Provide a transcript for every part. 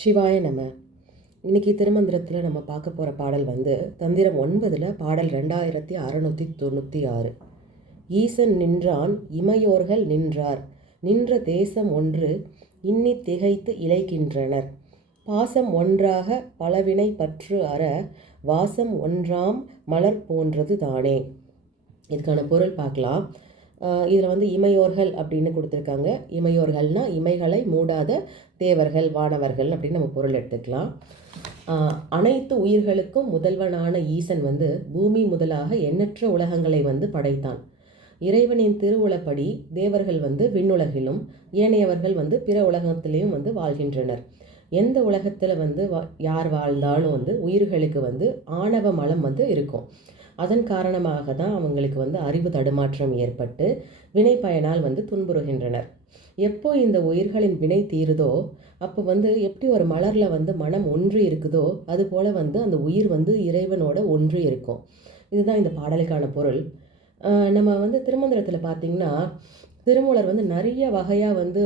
சிவாய நம. இன்றைக்கி திருமந்திரத்தில் நம்ம பார்க்க போகிற பாடல் வந்து தந்திரம் ஒன்பதில் பாடல் ரெண்டாயிரத்தி அறநூற்றி தொண்ணூற்றி ஆறு. ஈசன் நின்றான் இமையோர்கள் நின்றார். நின்ற தேசம் ஒன்று இன்னி திகைத்து இழைக்கின்றனர். பாசம் ஒன்றாக பலவினை பற்று அற வாசம் ஒன்றாம் மலர் போன்றது தானே. இதுக்கான பொருள் பார்க்கலாம். இதில் வந்து இமையோர்கள் அப்படின்னு கொடுத்துருக்காங்க. இமையோர்கள்னால் இமைகளை மூடாத தேவர்கள் வானவர்கள் அப்படின்னு நம்ம பொருள் எடுத்துக்கலாம். அனைத்து உயிர்களுக்கும் முதல்வனான ஈசன் வந்து பூமி முதலாக எண்ணற்ற உலகங்களை வந்து படைத்தான். இறைவனின் திருவுளப்படி தேவர்கள் வந்து விண்ணுலகிலும் ஏனையவர்கள் வந்து பிற உலகத்திலையும் வந்து வாழ்கின்றனர். எந்த உலகத்தில் வந்து வா யார் வாழ்ந்தாலும் வந்து உயிர்களுக்கு வந்து ஆணவ மலம் வந்து இருக்கும். அதன் காரணமாக தான் அவங்களுக்கு வந்து அறிவு தடுமாற்றம் ஏற்பட்டு வினை பயனால் வந்து துன்புறுகின்றனர். எப்போ இந்த உயிர்களின் வினை தீருதோ அப்போ வந்து எப்படி ஒரு மலரில் வந்து மனம் ஒன்று இருக்குதோ அது போல் வந்து அந்த உயிர் வந்து இறைவனோட ஒன்று இருக்கும். இதுதான் இந்த பாடலுக்கான பொருள். நம்ம வந்து திருமந்திரத்தில் பார்த்திங்கன்னா திருமூலர் வந்து நிறைய வகையாக வந்து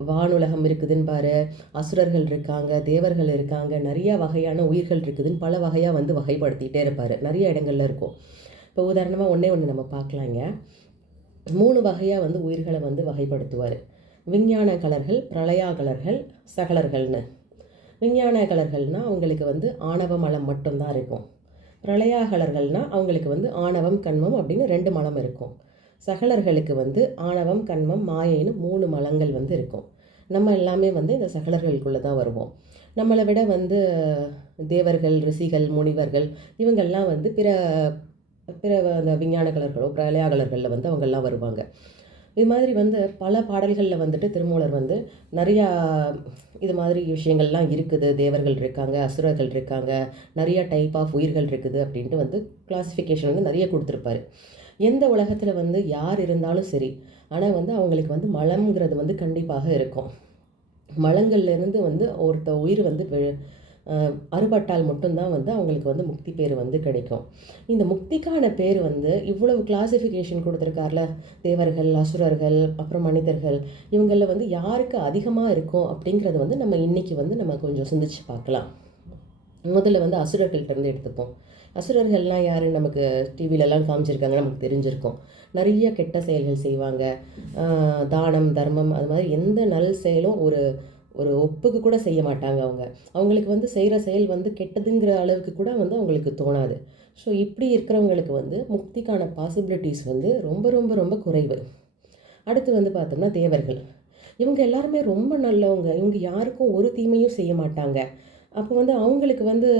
வானுலகம் இருக்குதுன்னு பாரு. அசுரர்கள் இருக்காங்க தேவர்கள் இருக்காங்க. நிறைய வகையான உயிர்கள் இருக்குதுன்னு பல வகையாக வந்து வகைப்படுத்திகிட்டே இருப்பார். நிறைய இடங்கள்ல இருக்கும். இப்போ உதாரணமாக ஒன்றே ஒன்று நம்ம பார்க்கலாங்க. மூணு வகையாக வந்து உயிர்களை வந்து வகைப்படுத்துவார். விஞ்ஞான கலர்கள் பிரளயா கலர்கள் சகலர்கள்னு. விஞ்ஞான கலர்கள்னால் அவங்களுக்கு வந்து ஆணவ மலம் மட்டும்தான் இருக்கும். பிரளயா கலர்கள்னால் அவங்களுக்கு வந்து ஆணவம் கண்மம் அப்படின்னு ரெண்டு மலம் இருக்கும். சகலர்களுக்கு வந்து ஆணவம் கண்மம் மாயைன்னு மூணு மலங்கள் வந்து இருக்கும். நம்ம எல்லாமே வந்து இந்த சகலர்களுக்குள்ளே தான் வருவோம். நம்மளை விட வந்து தேவர்கள் ரிஷிகள் முனிவர்கள் இவங்கெல்லாம் வந்து பிற பிற அந்த விஞ்ஞானகலர்களோ பிரலயாகலர்களில் வந்து அவங்கெல்லாம் வருவாங்க. இது மாதிரி வந்து பல பாடல்களில் வந்துட்டு திருமூலர் வந்து நிறையா இது மாதிரி விஷயங்கள்லாம் இருக்குது. தேவர்கள் இருக்காங்க அசுரர்கள் இருக்காங்க நிறைய டைப் ஆஃப் உயிர்கள் இருக்குது அப்படின்ட்டு வந்து கிளாஸிஃபிகேஷன் வந்து நிறைய கொடுத்துருப்பாரு. எந்த உலகத்தில் வந்து யார் இருந்தாலும் சரி ஆனால் வந்து அவங்களுக்கு வந்து மலம்ங்கிறது வந்து கண்டிப்பாக இருக்கும். மலங்கள்லேருந்து வந்து ஒருத்த உயிர் வந்து அறுபட்டால் மட்டும்தான் வந்து அவங்களுக்கு வந்து முக்தி பேர் வந்து கிடைக்கும். இந்த முக்திக்கான பேர் வந்து இவ்வளவு கிளாசிஃபிகேஷன் கொடுத்துருக்கார்ல தேவர்கள் அசுரர்கள் அப்புறம் மனிதர்கள் இவங்களில் வந்து யாருக்கு அதிகமாக இருக்கும் அப்படிங்கிறது வந்து நம்ம இன்றைக்கி வந்து நம்ம கொஞ்சம் சிந்திச்சு பார்க்கலாம். முதல்ல வந்து அசுரர்கள்ட்டருந்து எடுத்துப்போம். அசுரர்கள்லாம் யார்? நமக்கு டிவிலெலாம் காமிச்சிருக்காங்க நமக்கு தெரிஞ்சிருக்கோம். நிறைய கெட்ட செயல்கள் செய்வாங்க. தானம் தர்மம் அது மாதிரி எந்த நல் செயலும் ஒரு ஒரு ஒப்புக்கு கூட செய்ய மாட்டாங்க அவங்க. அவங்களுக்கு வந்து செய்கிற செயல் வந்து கெட்டதுங்கிற அளவுக்கு கூட வந்து அவங்களுக்கு தோணாது. ஸோ இப்படி இருக்கிறவங்களுக்கு வந்து முக்திக்கான பாசிபிலிட்டிஸ் வந்து ரொம்ப ரொம்ப ரொம்ப குறைவு. அடுத்து வந்து பார்த்தோம்னா தேவர்கள். இவங்க எல்லாருமே ரொம்ப நல்லவங்க. இவங்க யாருக்கும் ஒரு தீமையும் செய்ய மாட்டாங்க. அப்போ வந்து அவங்களுக்கு வந்து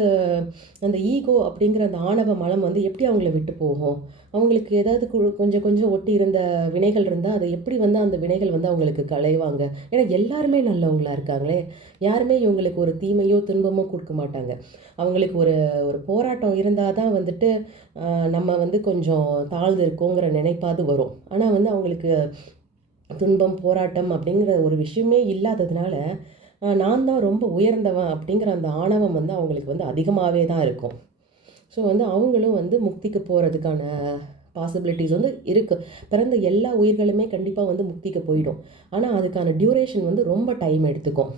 அந்த ஈகோ அப்படிங்கிற அந்த ஆணவ மலம் வந்து எப்படி அவங்கள விட்டு போகும்? அவங்களுக்கு ஏதாவது கொஞ்சம் கொஞ்சம் ஒட்டி இருந்த வினைகள் இருந்தால் அதை எப்படி வந்து அந்த வினைகள் வந்து அவங்களுக்கு களைவாங்க? ஏன்னா எல்லாருமே நல்லவங்களா இருக்காங்களே. யாருமே இவங்களுக்கு ஒரு தீமையோ துன்பமோ கொடுக்க மாட்டாங்க. அவங்களுக்கு ஒரு ஒரு போராட்டம் இருந்தால் தான் வந்துட்டு நம்ம வந்து கொஞ்சம் தாழ்ந்து இருக்கோங்கிற நினைப்பாது வரும். ஆனால் வந்து அவங்களுக்கு துன்பம் போராட்டம் அப்படிங்கிற ஒரு விஷயமே இல்லாததுனால நான் தான் ரொம்ப உயர்ந்தவன் அப்படிங்கிற அந்த ஆணவம் வந்து அவங்களுக்கு வந்து அதிகமாகவே தான் இருக்கும். ஸோ வந்து அவங்களும் வந்து முக்திக்கு போகிறதுக்கான பாசிபிலிட்டிஸ் வந்து இருக்குது பிறந்த எல்லா உயிர்களுமே கண்டிப்பாக வந்து முக்திக்கு போயிடும். ஆனால் அதுக்கான டியூரேஷன் வந்து ரொம்ப டைம் எடுத்துக்கும்.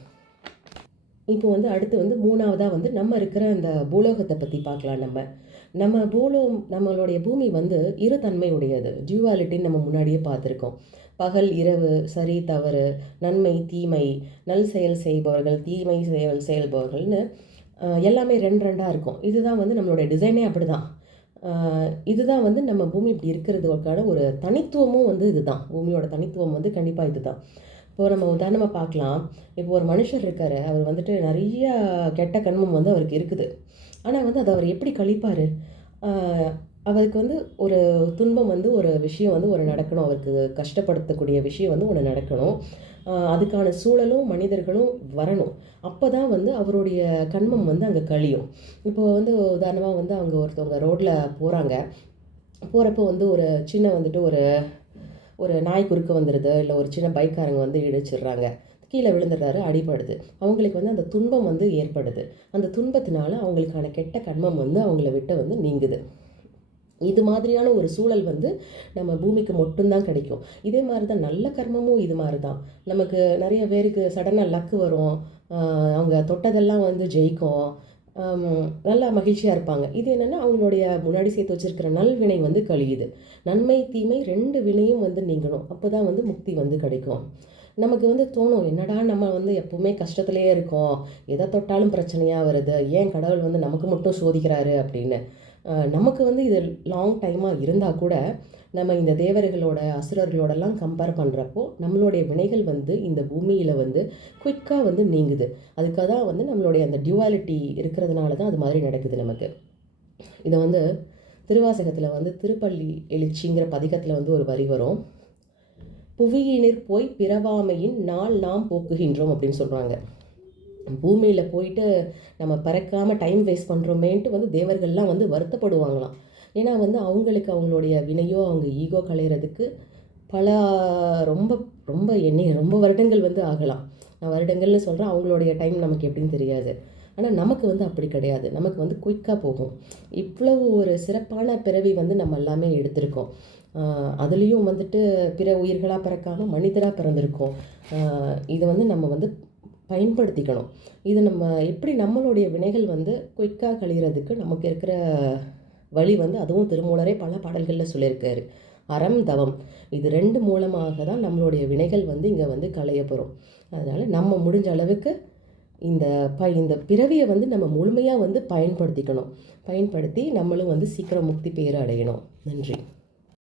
இப்போ வந்து அடுத்து வந்து மூணாவதாக வந்து நம்ம இருக்கிற அந்த பூலோகத்தை பற்றி பார்க்கலாம் நம்ம. நம்ம பூலோகம் நம்மளுடைய பூமி வந்து இரு தன்மையுடையது டியூவாலிட்டின்னு நம்ம முன்னாடியே பார்த்துருக்கோம். பகல் இரவு சரி தவறு நன்மை தீமை நல் செயல் செய்பவர்கள் தீமை செயல் செயல்பவர்கள்னு எல்லாமே ரெண்டு ரெண்டாக இருக்கும். இதுதான் வந்து நம்மளுடைய டிசைனே அப்படி தான் இதுதான் வந்து நம்ம பூமி இப்படி இருக்கிறதுக்கான ஒரு தனித்துவமும் வந்து இதுதான். பூமியோட தனித்துவம் வந்து கண்டிப்பாக இதுதான். இப்போ நம்ம உதாரணமாக பார்க்கலாம். இப்போ ஒரு மனுஷர் இருக்கார். அவர் வந்துட்டு நிறைய கெட்ட கண்மம் வந்து அவருக்கு இருக்குது. ஆனால் வந்து அதை அவர் எப்படி கழிப்பார்? அவருக்கு வந்து ஒரு துன்பம் வந்து ஒரு விஷயம் வந்து ஒரு நடக்கணும். அவருக்கு கஷ்டப்படுத்தக்கூடிய விஷயம் வந்து ஒன்று நடக்கணும். அதுக்கான சூழலும் மனிதர்களும் வரணும். அப்போ தான் வந்து அவருடைய கண்மம் வந்து அங்கே கழியும். இப்போ வந்து உதாரணமாக வந்து அவங்க ஒருத்தவங்க ரோட்டில் போகிறாங்க போகிறப்போ வந்து ஒரு சின்ன வந்துட்டு ஒரு ஒரு நாய் குறுக்க வந்துடுது இல்லை ஒரு சின்ன பைக்காரங்க வந்து இடிச்சிடுறாங்க. கீழே விழுந்துடுறாரு அடிபடுது. அவங்களுக்கு வந்து அந்த துன்பம் வந்து ஏற்படுது. அந்த துன்பத்தினால அவங்களுக்கான கெட்ட கண்மம் வந்து அவங்கள விட்டு வந்து நீங்குது. இது மாதிரியான ஒரு சூழல் வந்து நம்ம பூமிக்கு மட்டும்தான் கிடைக்கும். இதே மாதிரி தான் நல்ல கர்மமும் இது மாதிரி தான் நமக்கு நிறைய பேருக்கு சடனாக லக்கு வரும். அவங்க தொட்டதெல்லாம் வந்து ஜெயிக்கும். நல்லா மகிழ்ச்சியாக இருப்பாங்க. இது என்னென்னா அவங்களுடைய முன்னாடி சேர்த்து வச்சிருக்கிற நல்வினை வந்து கழியுது. நன்மை தீமை ரெண்டு வினையும் வந்து நீங்கணும். அப்போ தான் வந்து முக்தி வந்து கிடைக்கும். நமக்கு வந்து தோணும் என்னடா நம்ம வந்து எப்போவுமே கஷ்டத்துலேயே இருக்கோம். எதை தொட்டாலும் பிரச்சனையாக வருது. ஏன் கடவுள் வந்து நமக்கு மட்டும் சோதிக்கிறாரு அப்படின்னு. நமக்கு வந்து இது லாங் டைமாக இருந்தால் கூட நம்ம இந்த தேவர்களோட அசுரர்களோடலாம் கம்பேர் பண்ணுறப்போ நம்மளுடைய வினைகள் வந்து இந்த பூமியில் வந்து குயிக்காக வந்து நீங்குது. அதுக்காக தான் வந்து நம்மளுடைய அந்த டியூவாலிட்டி இருக்கிறதுனால தான் அது மாதிரி நடக்குது நமக்கு. இதை வந்து திருவாசகத்தில் வந்து திருப்பள்ளி எழுச்சிங்கிற பதிகத்தில் வந்து ஒரு வரி வரும். புவியினிற் போய் பிறவாமையின் நாள் நாம் போக்குகின்றோம் அப்படின்னு சொல்கிறாங்க பூமியில் போயிட்டு நம்ம பறக்காமல் டைம் வேஸ்ட் பண்ணுறோமேன்ட்டு வந்து தேவர்கள்லாம் வந்து வருத்தப்படுவாங்களாம். ஏன்னா வந்து அவங்களுக்கு அவங்களுடைய வினையோ அவங்க ஈகோ களையிறதுக்கு பல ரொம்ப ரொம்ப எண்ணெய் ரொம்ப வருடங்கள் வந்து ஆகலாம். நான் வருடங்கள்னு சொல்கிறேன் அவங்களுடைய டைம் நமக்கு எப்படின்னு தெரியாது. ஆனால் நமக்கு வந்து அப்படி கிடையாது. நமக்கு வந்து குயிக்காக போகும். இவ்வளவு ஒரு சிறப்பான பிறவி வந்து நம்ம எல்லாமே எடுத்திருக்கோம். அதுலேயும் வந்துட்டு பிற உயிர்களாக பிறக்காமல் மனிதராக பிறந்திருக்கோம். இதை வந்து நம்ம வந்து பயன்படுத்திக்கணும். இது நம்ம எப்படி நம்மளுடைய வினைகள் வந்து குயிக்காக கழிகிறதுக்கு நமக்கு இருக்கிற வழி வந்து அதுவும் திருமூலரே பல பாடல்களில் சொல்லியிருக்காரு. அறம் தவம். இது ரெண்டு மூலமாக தான் நம்மளுடைய வினைகள் வந்து இங்கே வந்து களைய போகிறோம் அதனால் நம்ம முடிஞ்ச அளவுக்கு இந்த ப இந்த பிறவியை வந்து நம்ம முழுமையாக வந்து பயன்படுத்திக்கணும். பயன்படுத்தி நம்மளும் வந்து சீக்கிரம் முக்தி பேர் அடையணும். நன்றி.